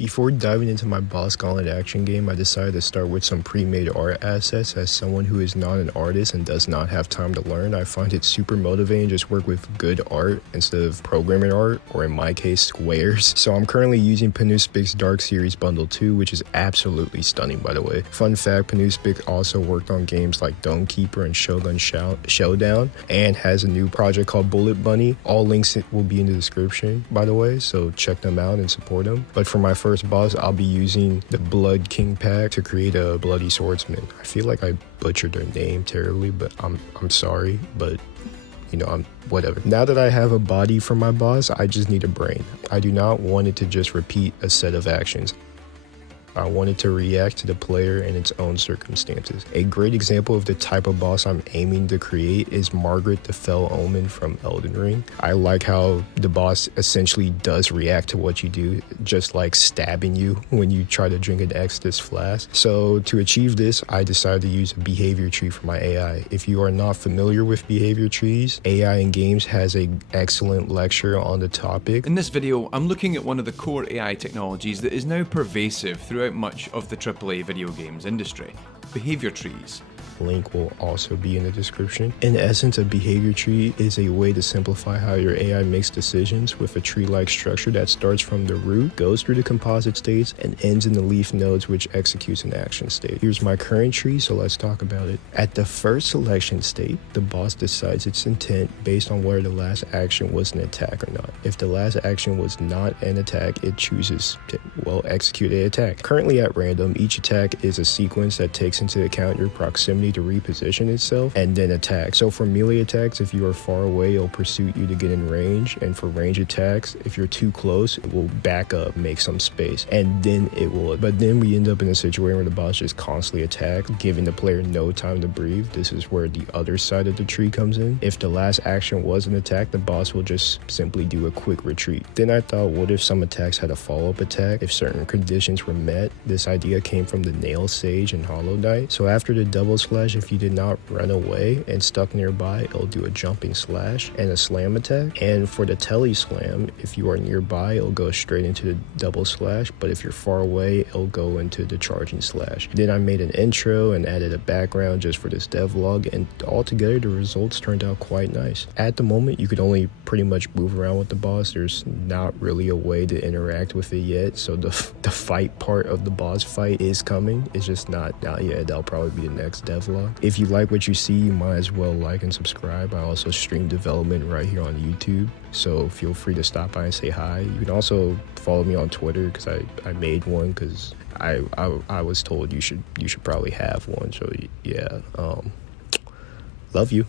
Before diving into my Boss Gauntlet action game, I decided to start with some pre-made art assets. As someone who is not an artist and does not have time to learn, I find it super motivating to just work with good art instead of programming art, or in my case, squares. So I'm currently using Panuspic's Dark Series Bundle 2, which is absolutely stunning, by the way. Fun fact, Panuspic also worked on games like Dome Keeper and Shogun Showdown, and has a new project called Bullet Bunny. All links will be in the description, by the way, so check them out and support them. But for my first boss, I'll be using the Blood King pack to create a Bloody Swordsman. I feel like I butchered their name terribly, but I'm sorry, but you know, whatever. Now that I have a body for my boss, I just need a brain. I do not want it to just repeat a set of actions. I want it to react to the player in its own circumstances. A great example of the type of boss I'm aiming to create is Margaret the Fell Omen from Elden Ring. I like how the boss essentially does react to what you do, just like stabbing you when you try to drink an Extus flask. So to achieve this, I decided to use a behavior tree for my AI. If you are not familiar with behavior trees, AI in games has an excellent lecture on the topic. In this video, I'm looking at one of the core AI technologies that is now pervasive throughout much of the AAA video games industry: behavior trees. Link will also be in the description. In essence, a behavior tree is a way to simplify how your AI makes decisions with a tree-like structure that starts from the root, goes through the composite states, and ends in the leaf nodes, which executes an action state. Here's my current tree, so let's talk about it. At the first selection state, the boss decides its intent based on whether the last action was an attack or not. If the last action was not an attack, it chooses to, well, execute an attack. Currently at random, each attack is a sequence that takes into account your proximity to reposition itself and then attack. So for melee attacks, if you are far away, it'll pursue you to get in range, and for range attacks, if you're too close, it will back up, make some space, and then it will. But then we end up in a situation where the boss just constantly attacks, giving the player no time to breathe. This is where the other side of the tree comes in. If the last action was an attack, the boss will just simply do a quick retreat. Then I thought, what if some attacks had a follow-up attack if certain conditions were met? This idea came from the Nail Sage and Hollow Knight. So after the double slash, if you did not run away and stuck nearby, it'll do a jumping slash and a slam attack. And for the tele slam, if you are nearby, it'll go straight into the double slash, but if you're far away, it'll go into the charging slash. Then I made an intro and added a background just for this devlog, and altogether the results turned out quite nice. At the moment, you could only pretty much move around with the boss. There's not really a way to interact with it yet, so the fight part of the boss fight is coming. It's just not yet. That'll probably be the next devlog. If you like what you see, you might as well like and subscribe. I also stream development right here on YouTube, so feel free to stop by and say hi. You can also follow me on Twitter, because I made one because I was told you should probably have one. So yeah, love you.